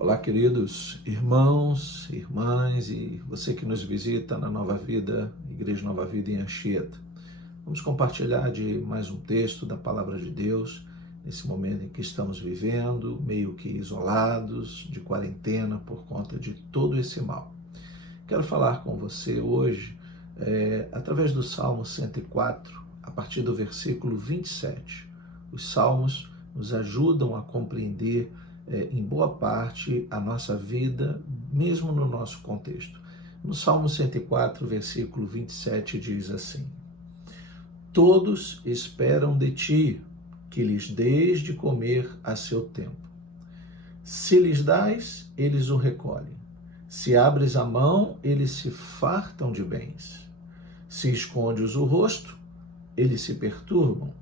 Olá, queridos irmãos, irmãs e você que nos visita na Nova Vida, Igreja Nova Vida em Anchieta. Vamos compartilhar de mais um texto da Palavra de Deus, nesse momento em que estamos vivendo, meio que isolados, de quarentena por conta de todo esse mal. Quero falar com você hoje, através do Salmo 104, a partir do versículo 27. Os Salmos nos ajudam a compreender em boa parte a nossa vida, mesmo no nosso contexto. No Salmo 104, versículo 27, diz assim: Todos esperam de ti, que lhes dês de comer a seu tempo. Se lhes dás, eles o recolhem. Se abres a mão, eles se fartam de bens. Se escondes o rosto, eles se perturbam.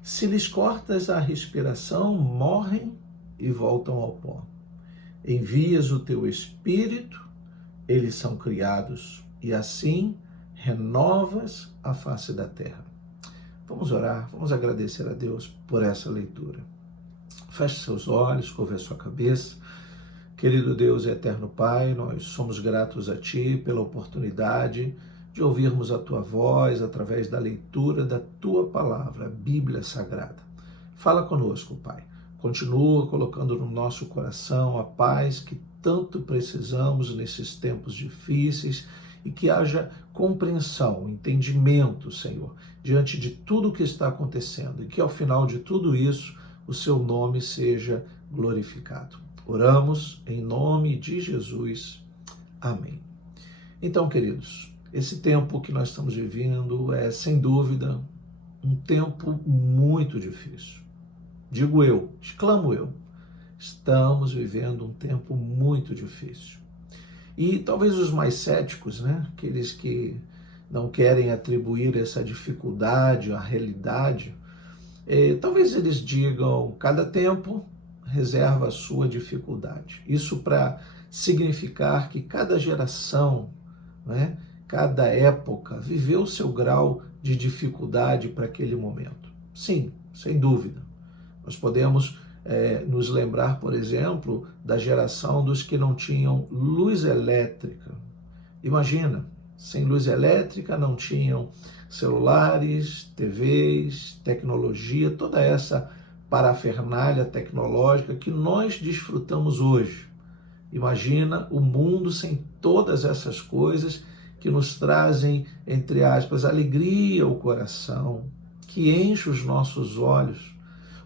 Se lhes cortas a respiração, morrem e voltam ao pó. Envias o teu espírito, eles são criados, e assim renovas a face da terra. Vamos orar, vamos agradecer a Deus por essa leitura. Feche seus olhos, curve a sua cabeça. Querido Deus e eterno Pai, nós somos gratos a Ti pela oportunidade de ouvirmos a Tua voz através da leitura da Tua palavra, a Bíblia Sagrada. Fala conosco, Pai. Continua colocando no nosso coração a paz que tanto precisamos nesses tempos difíceis e que haja compreensão, entendimento, Senhor, diante de tudo o que está acontecendo e que ao final de tudo isso o Seu nome seja glorificado. Oramos em nome de Jesus. Amém. Então, queridos, esse tempo que nós estamos vivendo é, sem dúvida, um tempo muito difícil. Digo eu, exclamo eu, estamos vivendo um tempo muito difícil. E talvez os mais céticos, aqueles que não querem atribuir essa dificuldade à realidade, talvez eles digam, cada tempo reserva a sua dificuldade. Isso para significar que cada geração, cada época viveu o seu grau de dificuldade para aquele momento. Sim, sem dúvida. Nós podemos nos lembrar, por exemplo, da geração dos que não tinham luz elétrica. Imagina, sem luz elétrica não tinham celulares, TVs, tecnologia, toda essa parafernália tecnológica que nós desfrutamos hoje. Imagina o mundo sem todas essas coisas que nos trazem, entre aspas, alegria ao coração, que enche os nossos olhos.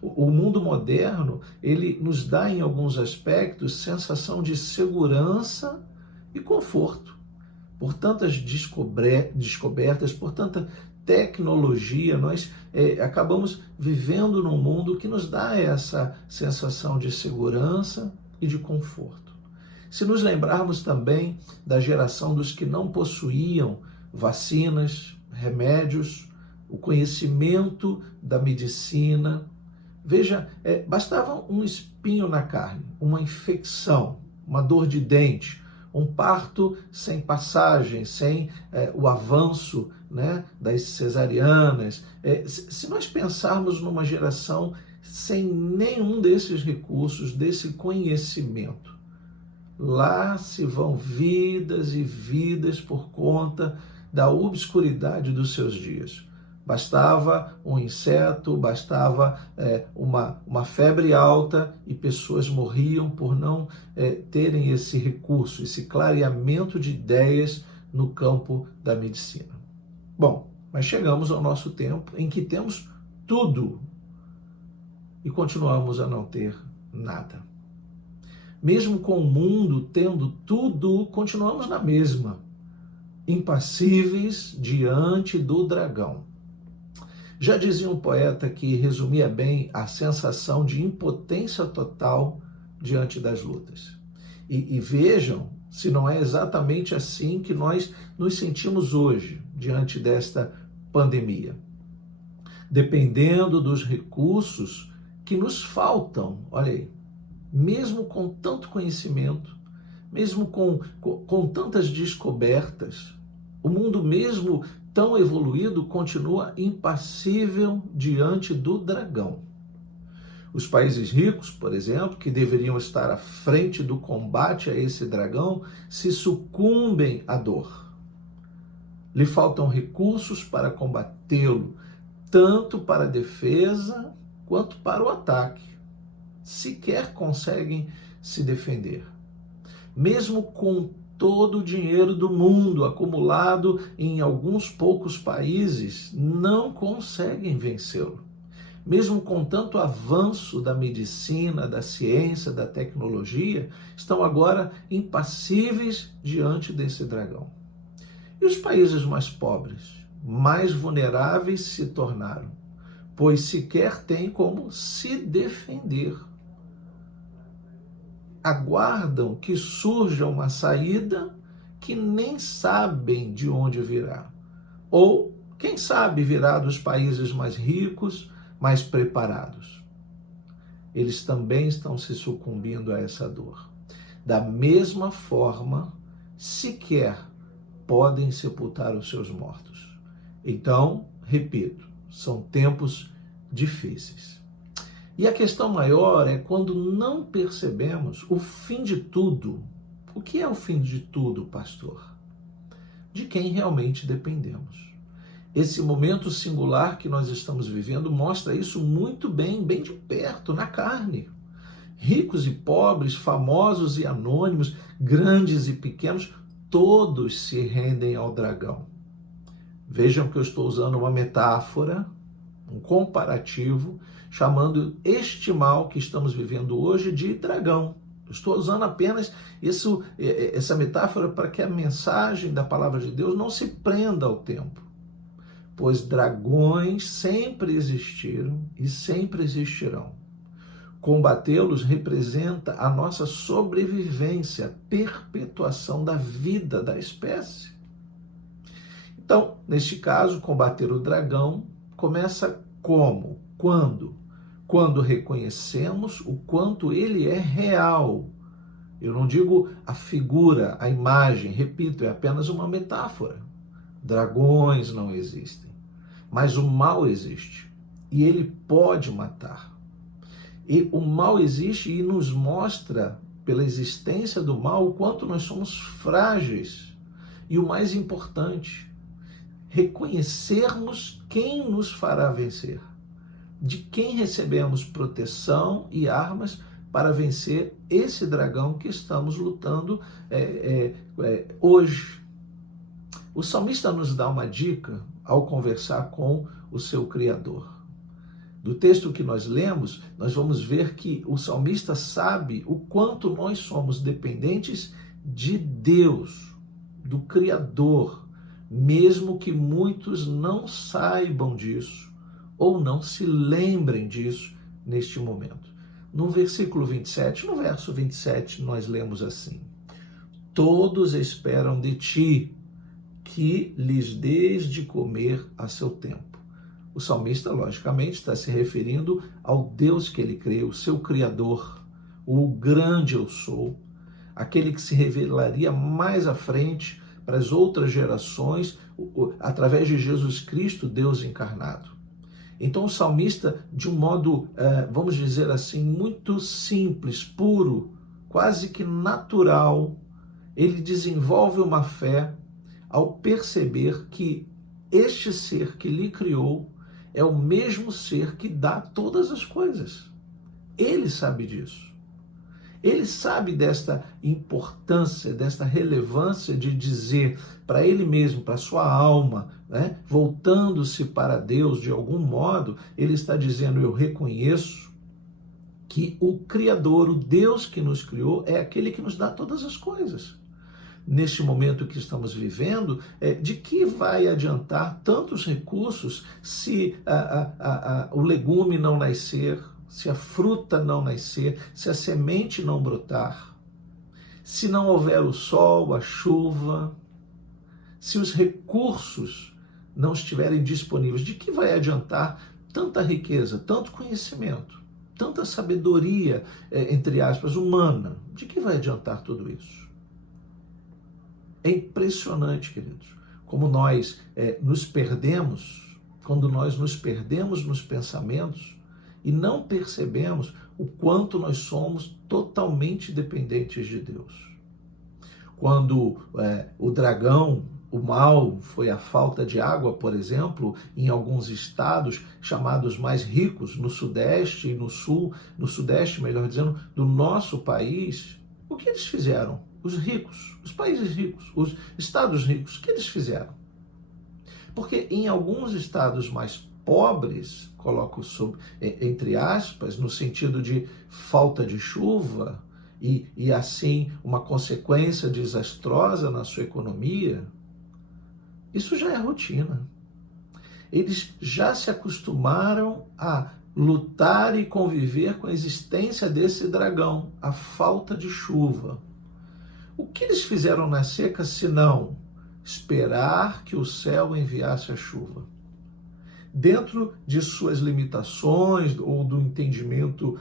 O mundo moderno, ele nos dá em alguns aspectos sensação de segurança e conforto. Por tantas descobertas, por tanta tecnologia, nós acabamos vivendo num mundo que nos dá essa sensação de segurança e de conforto. Se nos lembrarmos também da geração dos que não possuíam vacinas, remédios, o conhecimento da medicina, veja, bastava um espinho na carne, uma infecção, uma dor de dente, um parto sem passagem, sem o avanço das cesarianas. Se nós pensarmos numa geração sem nenhum desses recursos, desse conhecimento, lá se vão vidas e vidas por conta da obscuridade dos seus dias. Bastava um inseto, bastava uma febre alta e pessoas morriam por não terem esse recurso, esse clareamento de ideias no campo da medicina. Bom, mas chegamos ao nosso tempo em que temos tudo e continuamos a não ter nada. Mesmo com o mundo tendo tudo, continuamos na mesma, impassíveis diante do dragão. Já dizia um poeta que resumia bem a sensação de impotência total diante das lutas. E vejam se não é exatamente assim que nós nos sentimos hoje, diante desta pandemia. Dependendo dos recursos que nos faltam, olha aí, mesmo com tanto conhecimento, mesmo com tantas descobertas, o mundo mesmo tão evoluído continua impassível diante do dragão. Os países ricos, por exemplo, que deveriam estar à frente do combate a esse dragão, se sucumbem à dor. Lhe faltam recursos para combatê-lo, tanto para a defesa quanto para o ataque. Sequer conseguem se defender. Mesmo com todo o dinheiro do mundo acumulado em alguns poucos países, não conseguem vencê-lo. Mesmo com tanto avanço da medicina, da ciência, da tecnologia, estão agora impassíveis diante desse dragão. E os países mais pobres, mais vulneráveis se tornaram, pois sequer têm como se defender. Aguardam que surja uma saída que nem sabem de onde virá. Ou, quem sabe, virá dos países mais ricos, mais preparados. Eles também estão se sucumbindo a essa dor. Da mesma forma, sequer podem sepultar os seus mortos. Então, repito, são tempos difíceis. E a questão maior é quando não percebemos o fim de tudo. O que é o fim de tudo, pastor? De quem realmente dependemos. Esse momento singular que nós estamos vivendo mostra isso muito bem de perto, na carne. Ricos e pobres, famosos e anônimos, grandes e pequenos, todos se rendem ao dragão. Vejam que eu estou usando uma metáfora, um comparativo, chamando este mal que estamos vivendo hoje de dragão. Eu estou usando apenas essa metáfora para que a mensagem da palavra de Deus não se prenda ao tempo. Pois dragões sempre existiram e sempre existirão. Combatê-los representa a nossa sobrevivência, a perpetuação da vida da espécie. Então, neste caso, combater o dragão começa como? Quando? Quando reconhecemos o quanto ele é real. Eu não digo a figura, a imagem, repito, é apenas uma metáfora. Dragões não existem, mas o mal existe e ele pode matar. E o mal existe e nos mostra, pela existência do mal, o quanto nós somos frágeis. E o mais importante, reconhecermos quem nos fará vencer. De quem recebemos proteção e armas para vencer esse dragão que estamos lutando hoje. O salmista nos dá uma dica ao conversar com o seu Criador. Do texto que nós lemos, nós vamos ver que o salmista sabe o quanto nós somos dependentes de Deus, do Criador, mesmo que muitos não saibam disso ou não se lembrem disso neste momento. No versículo 27, no verso 27, nós lemos assim: todos esperam de ti que lhes dês de comer a seu tempo. O salmista, logicamente, está se referindo ao Deus que ele crê, o seu Criador, o grande eu sou, aquele que se revelaria mais à frente para as outras gerações, através de Jesus Cristo, Deus encarnado. Então o salmista, de um modo, vamos dizer assim, muito simples, puro, quase que natural, ele desenvolve uma fé ao perceber que este ser que lhe criou é o mesmo ser que dá todas as coisas. Ele sabe disso. Ele sabe desta importância, desta relevância de dizer para ele mesmo, para sua alma, né, voltando-se para Deus de algum modo, ele está dizendo: eu reconheço que o Criador, o Deus que nos criou, é aquele que nos dá todas as coisas. Neste momento que estamos vivendo, de que vai adiantar tantos recursos se o legume não nascer, se a fruta não nascer, se a semente não brotar, se não houver o sol, a chuva, se os recursos não estiverem disponíveis? De que vai adiantar tanta riqueza, tanto conhecimento, tanta sabedoria, entre aspas, humana? De que vai adiantar tudo isso? É impressionante, queridos, como nós nos perdemos, quando nós nos perdemos nos pensamentos e não percebemos o quanto nós somos totalmente dependentes de Deus. Quando o dragão, o mal, foi a falta de água, por exemplo, em alguns estados chamados mais ricos, no Sudeste e no Sul, no Sudeste, melhor dizendo, do nosso país, o que eles fizeram? Os ricos, os países ricos, os estados ricos, o que eles fizeram? Porque em alguns estados mais pobres, coloco entre aspas, no sentido de falta de chuva e assim uma consequência desastrosa na sua economia, isso já é rotina. Eles já se acostumaram a lutar e conviver com a existência desse dragão, a falta de chuva. O que eles fizeram na seca senão esperar que o céu enviasse a chuva? Dentro de suas limitações ou do entendimento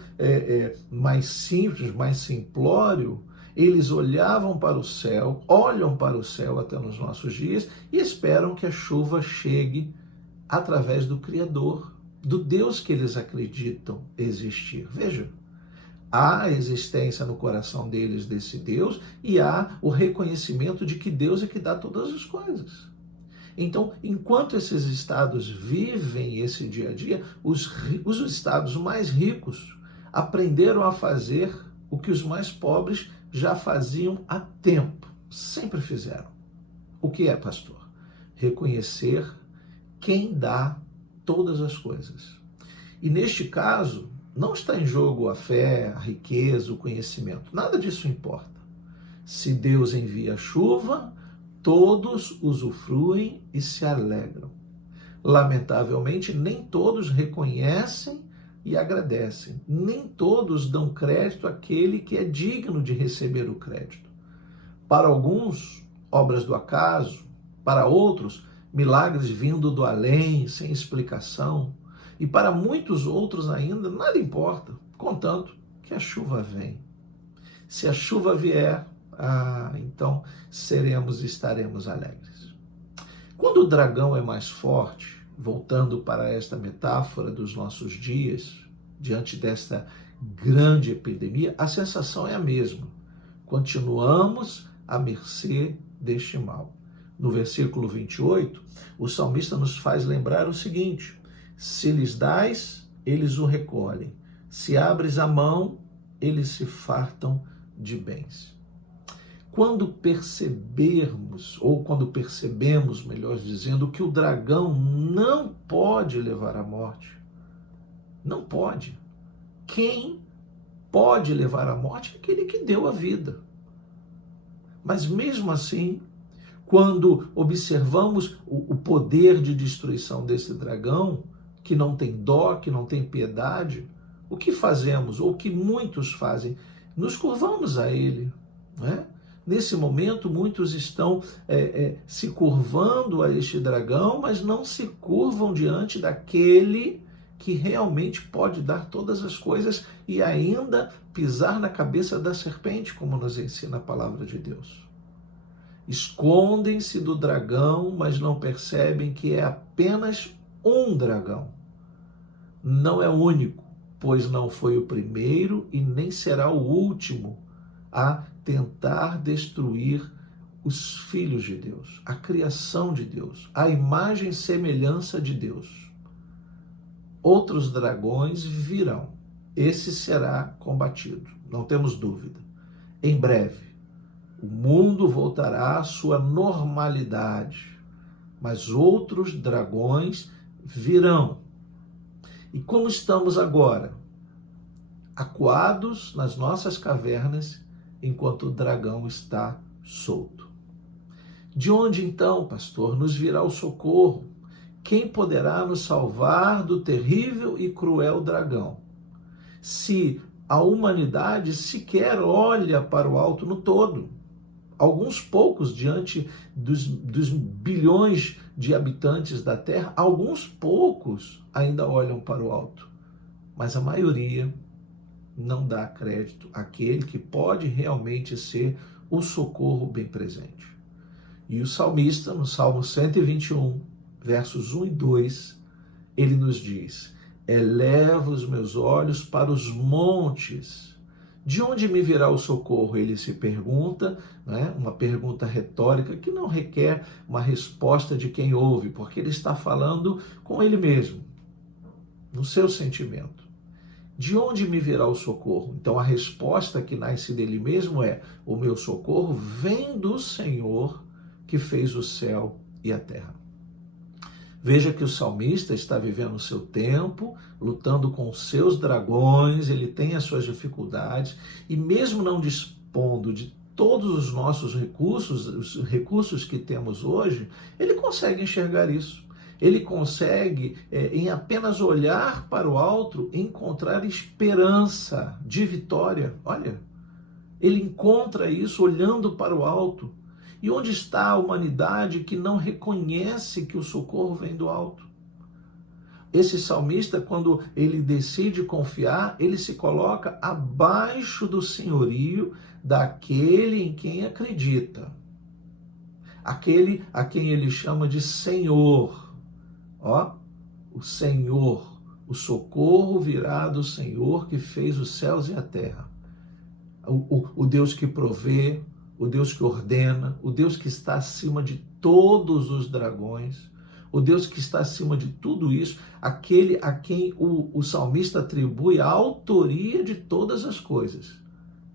mais simples, mais simplório, eles olhavam para o céu, olham para o céu até nos nossos dias e esperam que a chuva chegue através do Criador, do Deus que eles acreditam existir. Veja, há a existência no coração deles desse Deus e há o reconhecimento de que Deus é que dá todas as coisas. Então, enquanto esses estados vivem esse dia a dia, os estados mais ricos aprenderam a fazer o que os mais pobres já faziam há tempo, sempre fizeram. O que é, pastor? Reconhecer quem dá todas as coisas. E neste caso, não está em jogo a fé, a riqueza, o conhecimento. Nada disso importa. Se Deus envia chuva, todos usufruem e se alegram. Lamentavelmente, nem todos reconhecem e agradecem. Nem todos dão crédito àquele que é digno de receber o crédito. Para alguns, obras do acaso. Para outros, milagres vindo do além, sem explicação. E para muitos outros ainda, nada importa, contanto que a chuva vem. Se a chuva vier, então seremos e estaremos alegres. Quando o dragão é mais forte, voltando para esta metáfora dos nossos dias, diante desta grande epidemia, a sensação é a mesma. Continuamos à mercê deste mal. No versículo 28, o salmista nos faz lembrar o seguinte: se lhes dás, eles o recolhem. Se abres a mão, eles se fartam de bens. Quando percebemos, ou quando percebemos, melhor dizendo, que o dragão não pode levar à morte, não pode. Quem pode levar à morte é aquele que deu a vida. Mas mesmo assim, quando observamos o poder de destruição desse dragão, que não tem dó, que não tem piedade, o que fazemos, ou o que muitos fazem? Nos curvamos a ele, não é? Nesse momento, muitos estão se curvando a este dragão, mas não se curvam diante daquele que realmente pode dar todas as coisas e ainda pisar na cabeça da serpente, como nos ensina a palavra de Deus. Escondem-se do dragão, mas não percebem que é apenas um dragão. Não é único, pois não foi o primeiro e nem será o último a tentar destruir os filhos de Deus, a criação de Deus, a imagem e semelhança de Deus. Outros dragões virão. Esse será combatido, não temos dúvida. Em breve, o mundo voltará à sua normalidade, mas outros dragões virão. E como estamos agora? Acuados nas nossas cavernas, enquanto o dragão está solto. De onde então, pastor, nos virá o socorro? Quem poderá nos salvar do terrível e cruel dragão? Se a humanidade sequer olha para o alto no todo, alguns poucos diante dos bilhões de habitantes da Terra, alguns poucos ainda olham para o alto, mas a maioria não dá crédito àquele que pode realmente ser o socorro bem presente. E o salmista, no Salmo 121, versos 1 e 2, ele nos diz: Elevo os meus olhos para os montes. De onde me virá o socorro? Ele se pergunta, né? Uma pergunta retórica que não requer uma resposta de quem ouve, porque ele está falando com ele mesmo, no seu sentimento. De onde me virá o socorro? Então a resposta que nasce dele mesmo é: o meu socorro vem do Senhor que fez o céu e a terra. Veja que o salmista está vivendo o seu tempo, lutando com os seus dragões, ele tem as suas dificuldades, e mesmo não dispondo de todos os nossos recursos, os recursos que temos hoje, ele consegue enxergar isso. Ele consegue, em apenas olhar para o alto, encontrar esperança de vitória. Olha, ele encontra isso olhando para o alto. E onde está a humanidade que não reconhece que o socorro vem do alto? Esse salmista, quando ele decide confiar, ele se coloca abaixo do senhorio daquele em quem acredita. Aquele a quem ele chama de Senhor. Ó, o Senhor, o socorro virá do Senhor que fez os céus e a terra. O Deus que provê, o Deus que ordena, o Deus que está acima de todos os dragões, o Deus que está acima de tudo isso, aquele a quem o salmista atribui a autoria de todas as coisas.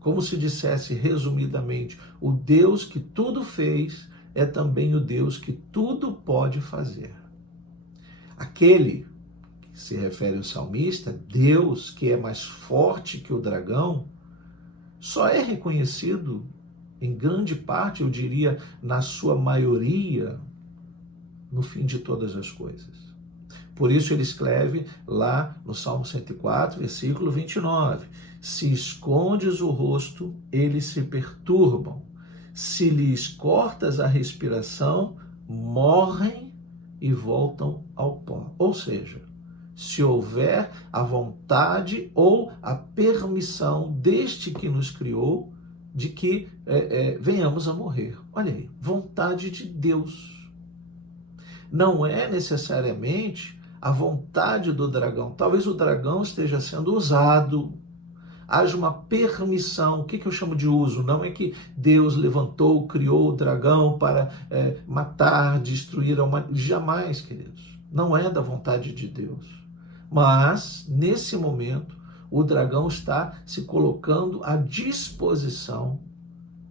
Como se dissesse resumidamente, o Deus que tudo fez é também o Deus que tudo pode fazer. Aquele que se refere ao salmista, Deus que é mais forte que o dragão, só é reconhecido em grande parte, eu diria, na sua maioria, no fim de todas as coisas. Por isso ele escreve lá no Salmo 104, versículo 29, se escondes o rosto, eles se perturbam. Se lhes cortas a respiração, morrem e voltam ao pó. Ou seja, se houver a vontade ou a permissão deste que nos criou, de que venhamos a morrer. Olha aí, vontade de Deus. Não é necessariamente a vontade do dragão. Talvez o dragão esteja sendo usado. Haja uma permissão. O que eu chamo de uso? Não é que Deus levantou, criou o dragão para matar, destruir a humanidade. Jamais, queridos. Não é da vontade de Deus. Mas, nesse momento, o dragão está se colocando à disposição,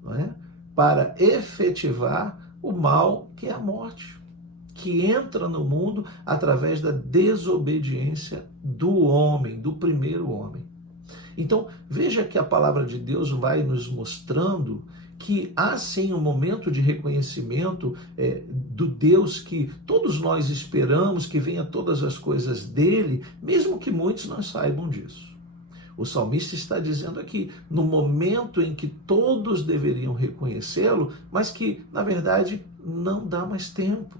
não é? Para efetivar o mal que é a morte, que entra no mundo através da desobediência do homem, do primeiro homem. Então, veja que a palavra de Deus vai nos mostrando que há sim um momento de reconhecimento do Deus que todos nós esperamos que venha todas as coisas dele, mesmo que muitos não saibam disso. O salmista está dizendo aqui, no momento em que todos deveriam reconhecê-lo, mas que, na verdade, não dá mais tempo.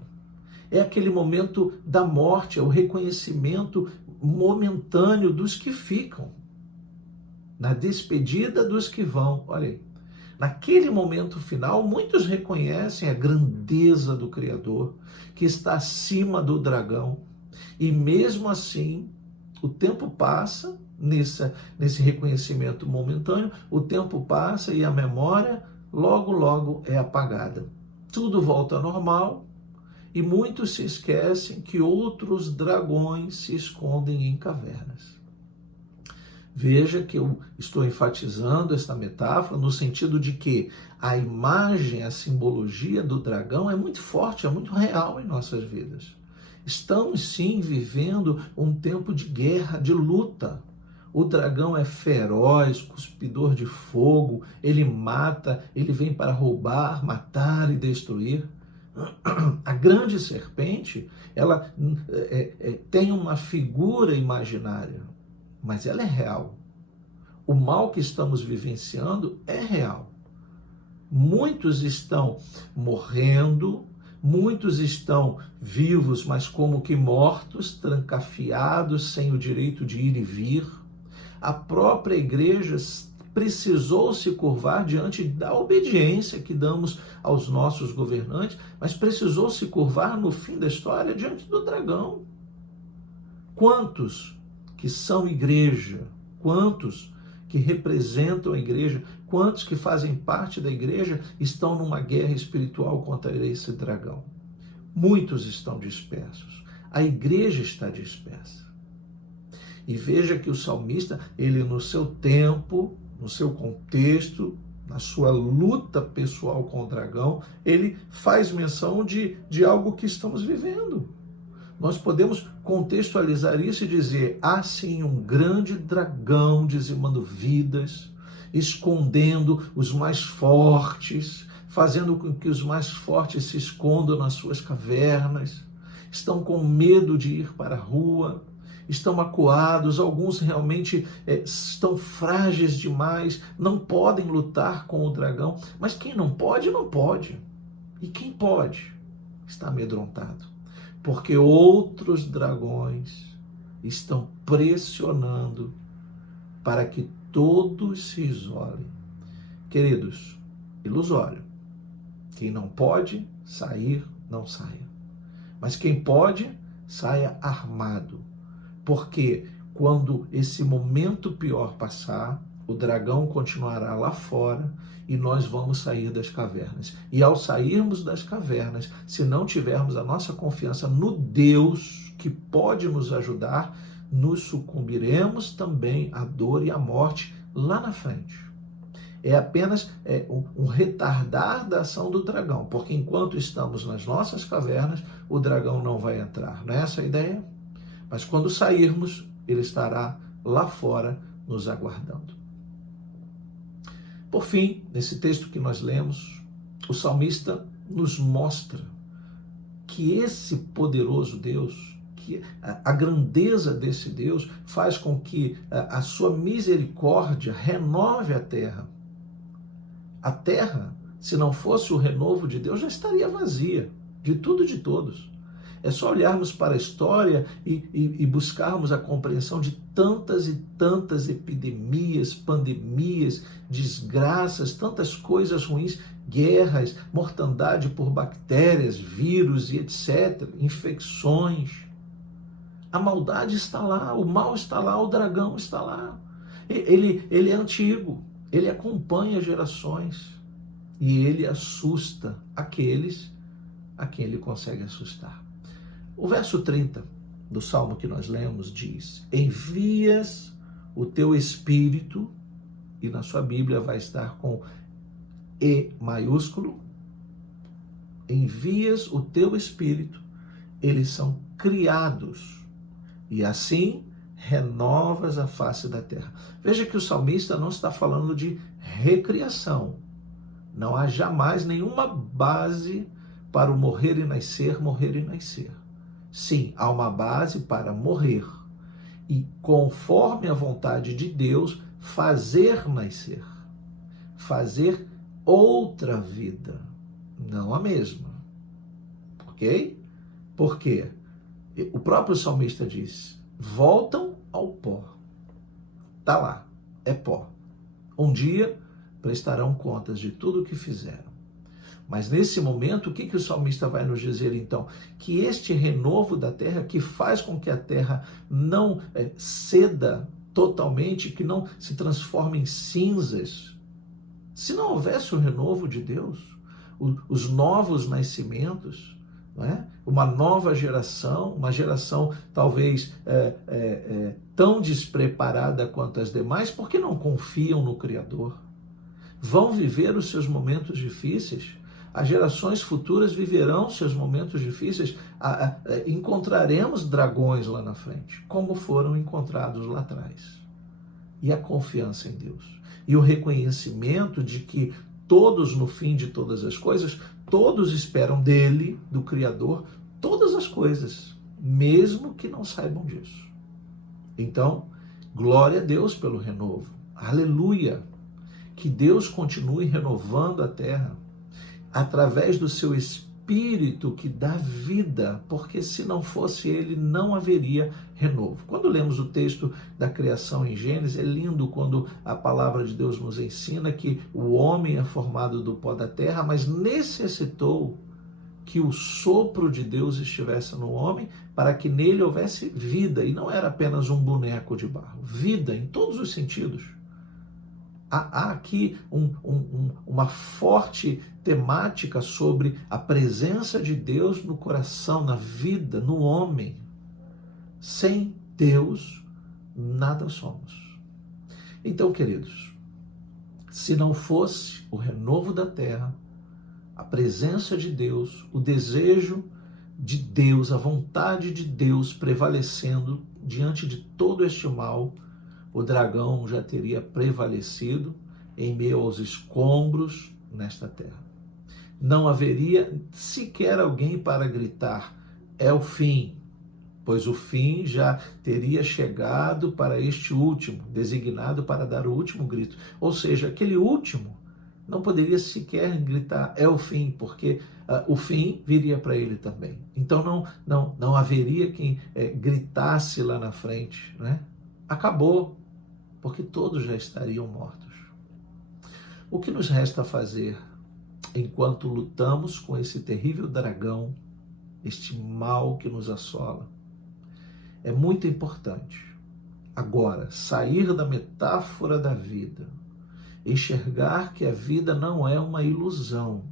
É aquele momento da morte, é o reconhecimento momentâneo dos que ficam, na despedida dos que vão. Olha aí, naquele momento final, muitos reconhecem a grandeza do Criador, que está acima do dragão, e mesmo assim, o tempo passa, nesse reconhecimento momentâneo, o tempo passa e a memória logo é apagada. Tudo volta ao normal e muitos se esquecem que outros dragões se escondem em cavernas. Veja que eu estou enfatizando esta metáfora no sentido de que a imagem, a simbologia do dragão é muito forte, é muito real em nossas vidas. Estamos sim vivendo um tempo de guerra, de luta. O dragão é feroz, cuspidor de fogo, ele mata, ele vem para roubar, matar e destruir. A grande serpente, ela tem uma figura imaginária, mas ela é real. O mal que estamos vivenciando é real. Muitos estão morrendo, muitos estão vivos, mas como que mortos, trancafiados, sem o direito de ir e vir. A própria igreja precisou se curvar diante da obediência que damos aos nossos governantes, mas precisou se curvar no fim da história diante do dragão. Quantos que são igreja, quantos que representam a igreja, quantos que fazem parte da igreja estão numa guerra espiritual contra esse dragão? Muitos estão dispersos. A igreja está dispersa. E veja que o salmista, ele no seu tempo, no seu contexto, na sua luta pessoal com o dragão, ele faz menção de algo que estamos vivendo. Nós podemos contextualizar isso e dizer, há sim um grande dragão dizimando vidas, escondendo os mais fortes, fazendo com que os mais fortes se escondam nas suas cavernas, estão com medo de ir para a rua, estão acuados, alguns realmente estão frágeis demais, não podem lutar com o dragão, mas quem não pode, não pode. E quem pode, está amedrontado, porque outros dragões estão pressionando para que todos se isolem. Queridos, ilusório. Quem não pode sair, não saia. Mas quem pode, saia armado. Porque quando esse momento pior passar, o dragão continuará lá fora e nós vamos sair das cavernas. E ao sairmos das cavernas, se não tivermos a nossa confiança no Deus que pode nos ajudar, nos sucumbiremos também à dor e à morte lá na frente. É apenas um retardar da ação do dragão, porque enquanto estamos nas nossas cavernas, o dragão não vai entrar. Não é essa a ideia? Mas quando sairmos, ele estará lá fora nos aguardando. Por fim, nesse texto que nós lemos, o salmista nos mostra que esse poderoso Deus, que a grandeza desse Deus faz com que a sua misericórdia renove a terra. A terra, se não fosse o renovo de Deus, já estaria vazia de tudo e de todos. É só olharmos para a história e buscarmos a compreensão de tantas e tantas epidemias, pandemias, desgraças, tantas coisas ruins, guerras, mortandade por bactérias, vírus e etc., infecções. A maldade está lá, o mal está lá, o dragão está lá. Ele é antigo, ele acompanha gerações e ele assusta aqueles a quem ele consegue assustar. O verso 30 do Salmo que nós lemos diz, envias o teu Espírito, e na sua Bíblia vai estar com E maiúsculo, envias o teu Espírito, eles são criados, e assim renovas a face da terra. Veja que o salmista não está falando de recriação, não há jamais nenhuma base para o morrer e nascer, morrer e nascer. Sim, há uma base para morrer e, conforme a vontade de Deus, fazer nascer, fazer outra vida, não a mesma. Ok? Por quê? O próprio salmista diz, voltam ao pó. Está lá, é pó. Um dia prestarão contas de tudo o que fizeram. Mas nesse momento, o que o salmista vai nos dizer então? Que este renovo da terra, que faz com que a terra não ceda totalmente, que não se transforme em cinzas, se não houvesse o renovo de Deus, os novos nascimentos, não é? Uma nova geração, uma geração talvez tão despreparada quanto as demais, porque não confiam no Criador. Vão viver os seus momentos difíceis. As gerações futuras viverão seus momentos difíceis. Encontraremos dragões lá na frente, como foram encontrados lá atrás. E a confiança em Deus. E o reconhecimento de que todos, no fim de todas as coisas, todos esperam dele, do Criador, todas as coisas, mesmo que não saibam disso. Então, glória a Deus pelo renovo. Aleluia! Que Deus continue renovando a terra através do seu Espírito que dá vida, porque se não fosse ele, não haveria renovo. Quando lemos o texto da criação em Gênesis, é lindo quando a palavra de Deus nos ensina que o homem é formado do pó da terra, mas necessitou que o sopro de Deus estivesse no homem para que nele houvesse vida, e não era apenas um boneco de barro, vida em todos os sentidos. Há aqui uma forte temática sobre a presença de Deus no coração, na vida, no homem. Sem Deus, nada somos. Então, queridos, se não fosse o renovo da terra, a presença de Deus, o desejo de Deus, a vontade de Deus prevalecendo diante de todo este mal, o dragão já teria prevalecido em meio aos escombros nesta terra. Não haveria sequer alguém para gritar, é o fim, pois o fim já teria chegado para este último, designado para dar o último grito. Ou seja, aquele último não poderia sequer gritar, é o fim, porque o fim viria para ele também. Então não haveria quem gritasse lá na frente, né? Acabou, porque todos já estariam mortos. O que nos resta fazer enquanto lutamos com esse terrível dragão, este mal que nos assola? É muito importante agora sair da metáfora da vida, enxergar que a vida não é uma ilusão,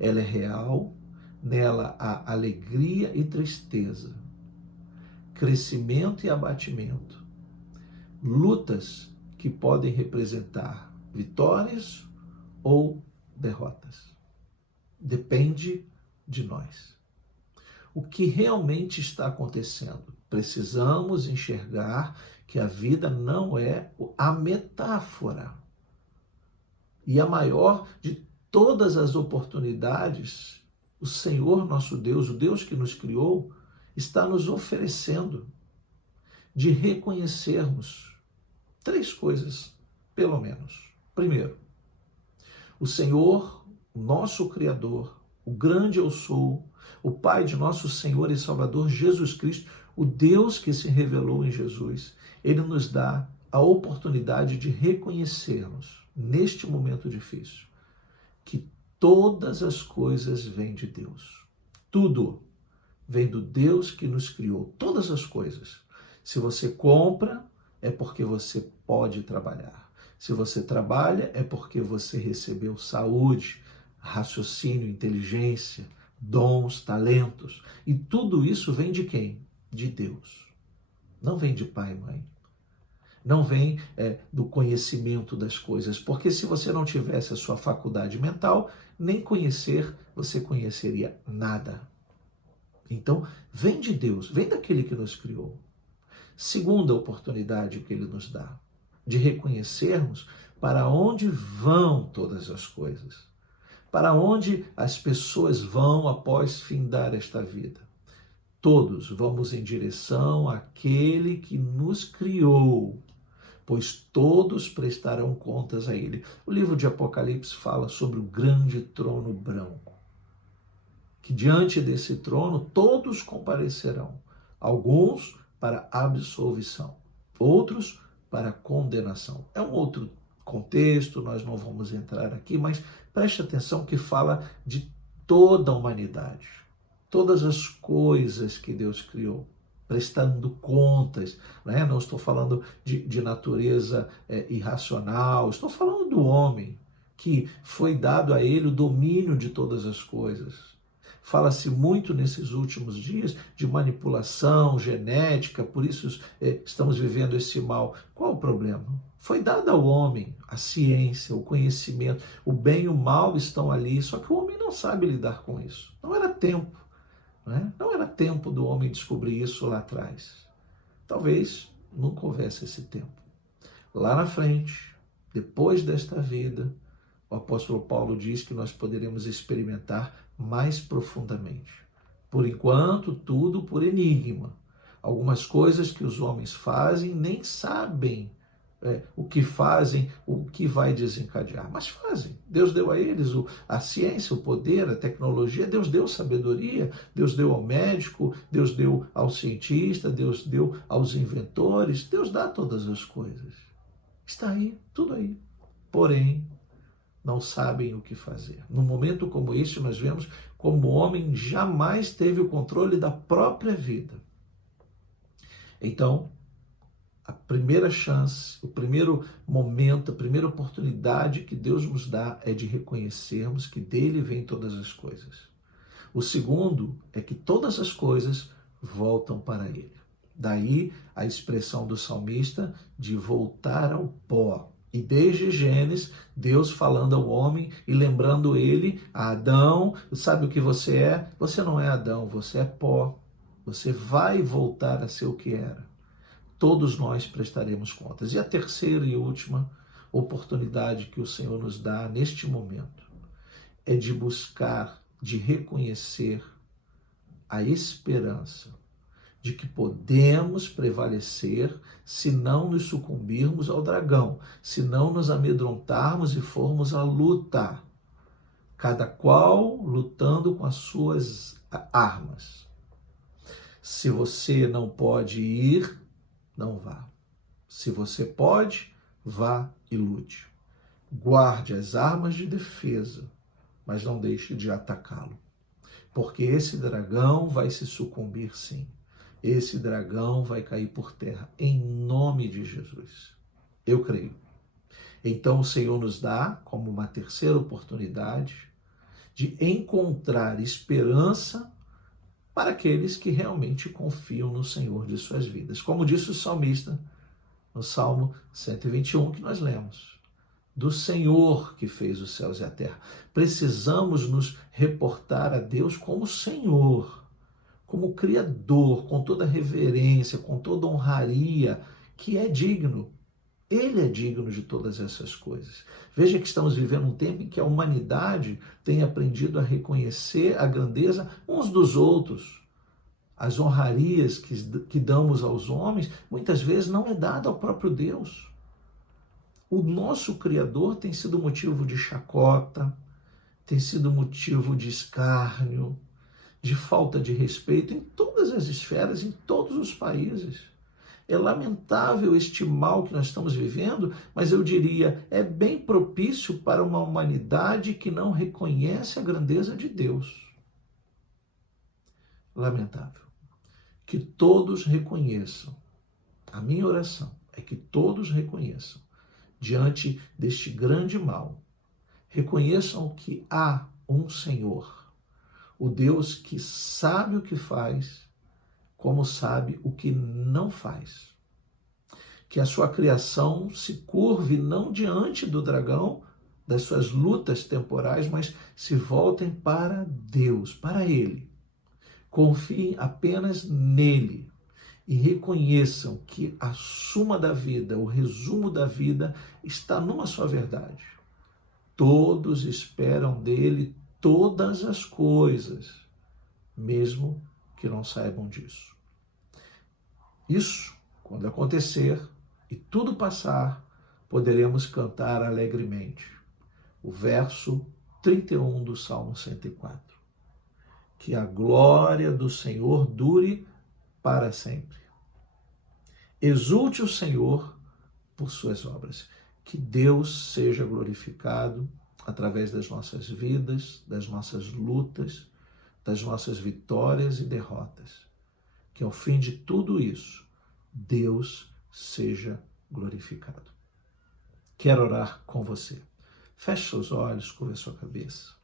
ela é real, nela há alegria e tristeza, crescimento e abatimento, lutas que podem representar vitórias ou derrotas. Depende de nós. O que realmente está acontecendo? Precisamos enxergar que a vida não é a metáfora. E a maior de todas as oportunidades, o Senhor nosso Deus, o Deus que nos criou, está nos oferecendo de reconhecermos 3 coisas, pelo menos. Primeiro, o Senhor, o nosso Criador, o grande eu sou, o Pai de nosso Senhor e Salvador Jesus Cristo, o Deus que se revelou em Jesus, ele nos dá a oportunidade de reconhecermos, neste momento difícil, que todas as coisas vêm de Deus. Tudo vem do Deus que nos criou, todas as coisas. Se você compra, é porque você pode trabalhar. Se você trabalha, é porque você recebeu saúde, raciocínio, inteligência, dons, talentos. E tudo isso vem de quem? De Deus. Não vem de pai e mãe. Não vem do conhecimento das coisas. Porque se você não tivesse a sua faculdade mental, nem conhecer, você conheceria nada. Então, vem de Deus, vem daquele que nos criou. Segunda oportunidade que ele nos dá, de reconhecermos para onde vão todas as coisas, para onde as pessoas vão após findar esta vida. Todos vamos em direção àquele que nos criou, pois todos prestarão contas a ele. O livro de Apocalipse fala sobre o grande trono branco, que diante desse trono todos comparecerão, alguns para absolvição, outros para condenação. É um outro contexto, nós não vamos entrar aqui, mas preste atenção que fala de toda a humanidade, todas as coisas que Deus criou, prestando contas, né? Não estou falando de natureza irracional, estou falando do homem, que foi dado a ele o domínio de todas as coisas. Fala-se muito nesses últimos dias de manipulação genética, por isso estamos vivendo esse mal. Qual o problema? Foi dado ao homem a ciência, o conhecimento, o bem e o mal estão ali, só que o homem não sabe lidar com isso. Não era tempo, né? Não era tempo do homem descobrir isso lá atrás. Talvez nunca houvesse esse tempo. Lá na frente, depois desta vida, o apóstolo Paulo diz que nós poderemos experimentar mais profundamente. Por enquanto, tudo por enigma. Algumas coisas que os homens fazem nem sabem o que fazem, o que vai desencadear, mas fazem. Deus deu a eles a ciência, o poder, a tecnologia, Deus deu sabedoria, Deus deu ao médico, Deus deu ao cientista, Deus deu aos inventores, Deus dá todas as coisas. Está aí, tudo aí. Porém, não sabem o que fazer. Num momento como este, nós vemos como o homem jamais teve o controle da própria vida. Então, a primeira chance, o primeiro momento, a primeira oportunidade que Deus nos dá é de reconhecermos que dele vêm todas as coisas. O segundo é que todas as coisas voltam para ele. Daí a expressão do salmista de voltar ao pó. E desde Gênesis, Deus falando ao homem e lembrando ele, a Adão, sabe o que você é? Você não é Adão, você é pó. Você vai voltar a ser o que era. Todos nós prestaremos contas. E a terceira e última oportunidade que o Senhor nos dá neste momento é de buscar, de reconhecer a esperança de que podemos prevalecer se não nos sucumbirmos ao dragão, se não nos amedrontarmos e formos à luta, cada qual lutando com as suas armas. Se você não pode ir, não vá. Se você pode, vá e lute. Guarde as armas de defesa, mas não deixe de atacá-lo. Porque esse dragão vai se sucumbir sim. Esse dragão vai cair por terra, em nome de Jesus. Eu creio. Então o Senhor nos dá, como uma terceira oportunidade, de encontrar esperança para aqueles que realmente confiam no Senhor de suas vidas. Como disse o salmista no Salmo 121 que nós lemos. Do Senhor que fez os céus e a terra. Precisamos nos reportar a Deus como Senhor, como Criador, com toda reverência, com toda honraria, que é digno. Ele é digno de todas essas coisas. Veja que estamos vivendo um tempo em que a humanidade tem aprendido a reconhecer a grandeza uns dos outros. As honrarias que damos aos homens, muitas vezes não é dada ao próprio Deus. O nosso Criador tem sido motivo de chacota, tem sido motivo de escárnio, de falta de respeito em todas as esferas, em todos os países. É lamentável este mal que nós estamos vivendo, mas eu diria, é bem propício para uma humanidade que não reconhece a grandeza de Deus. Lamentável. Que todos reconheçam, a minha oração é que todos reconheçam, diante deste grande mal, reconheçam que há um Senhor, o Deus que sabe o que faz, como sabe o que não faz. Que a sua criação se curve não diante do dragão, das suas lutas temporais, mas se voltem para Deus, para Ele. Confiem apenas nele e reconheçam que a suma da vida, o resumo da vida, está numa só verdade. Todos esperam dele todas as coisas, mesmo que não saibam disso. Isso, quando acontecer e tudo passar, poderemos cantar alegremente o verso 31 do Salmo 104. Que a glória do Senhor dure para sempre. Exulte o Senhor por suas obras. Que Deus seja glorificado através das nossas vidas, das nossas lutas, das nossas vitórias e derrotas. Que ao fim de tudo isso, Deus seja glorificado. Quero orar com você. Feche seus olhos, curva sua cabeça.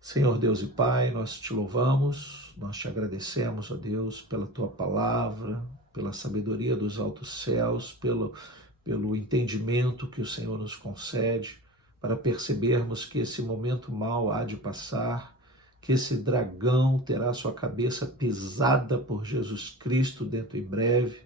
Senhor Deus e Pai, nós te louvamos, nós te agradecemos, ó Deus, pela tua palavra, pela sabedoria dos altos céus, pelo entendimento que o Senhor nos concede, para percebermos que esse momento mau há de passar, que esse dragão terá sua cabeça pisada por Jesus Cristo dentro em breve,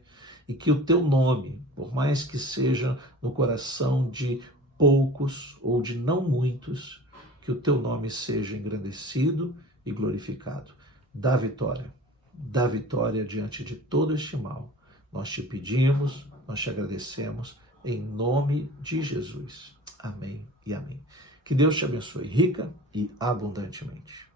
e que o teu nome, por mais que seja no coração de poucos ou de não muitos, que o teu nome seja engrandecido e glorificado. Dá vitória diante de todo este mal. Nós te pedimos, nós te agradecemos, em nome de Jesus. Amém e amém. Que Deus te abençoe rica e abundantemente.